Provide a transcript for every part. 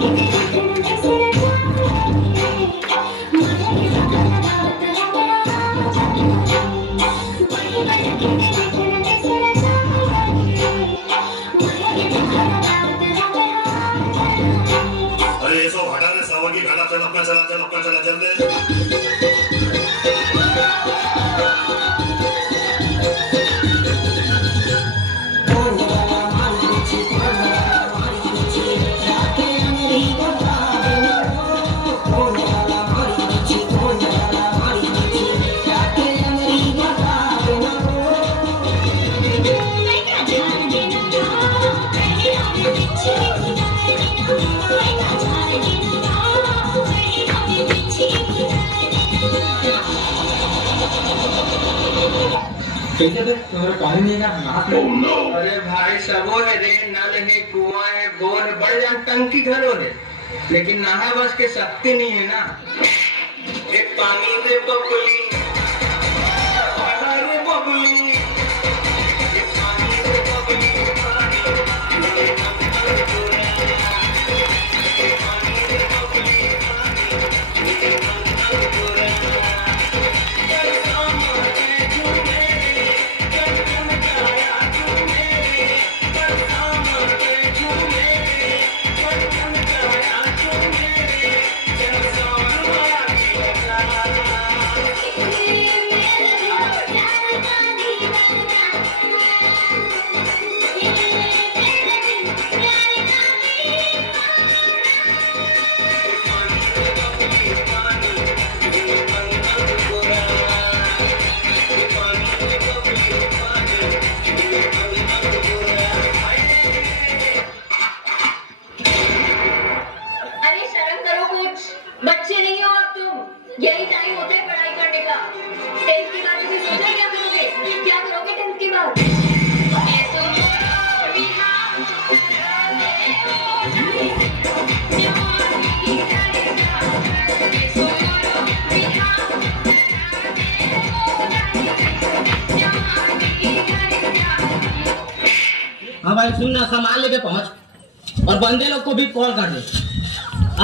अरे ये सब हटा दे, सावगी गाना चल, अपना चला जल्दी। कैसे थे तुम्हारा पानी नहीं है ना? अरे भाई सबो है रे, नल है, कुआं है, बोर है, बड़े जान टंकी घरों है, लेकिन नहा बस के शक्ति नहीं है ना। एक पानी दे बबली, अरे बबली, एक पानी दे बबली, यही टाइम होता है पढ़ाई करने का। 10th के बाद तुम सोचा क्या करोगे? क्या करोगे 10th के बाद? हाँ भाई सुन ना, सामान लेके पहुंच और बंदे लोग को भी कॉल कर दे।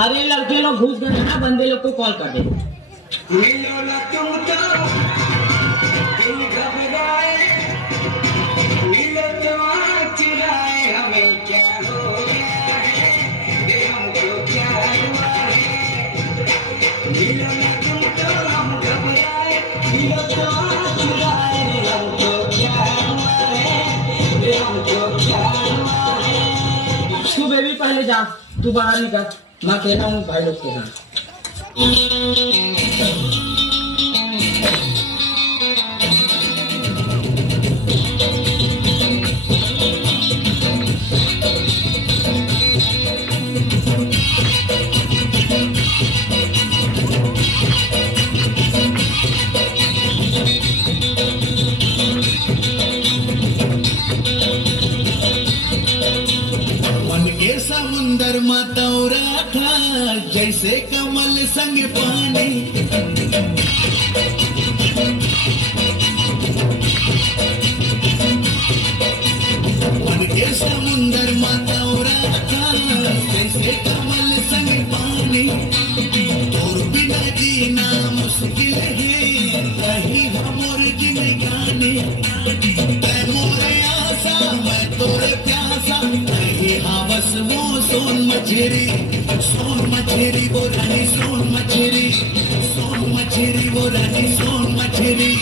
अरे लड़के लोग घुस गए ना, बंदे लोग को कॉल कर दे। मिलो ना तुम तो दिल घबराए, मिलो तो आँख चुराए, हमें क्या हो गया है, ये हमको क्या हुआ है। मिलो ना तुम तो हम घबराए, मिलो तो आँख चुराए, हमको क्या हुआ है, ये हमको क्या हुआ है। तू बेबी पहले जा, तू बाहर निकल, मैं कहता हूँ भाई लोग के साथ। समुंदर मतौरा था जैसे कमल संग पानी, मन के समुंदर मतौरा था जैसे कमल संग पानी। तोर बिना जीना मुश्किल है, कहीं हमोर जिन गाने, तै मोरे आशा मैं तोरे प्यासा, कहीं हावस वो सोन मछेरी वो रानी सोन मछेरी वो रानी सोन मछेरी।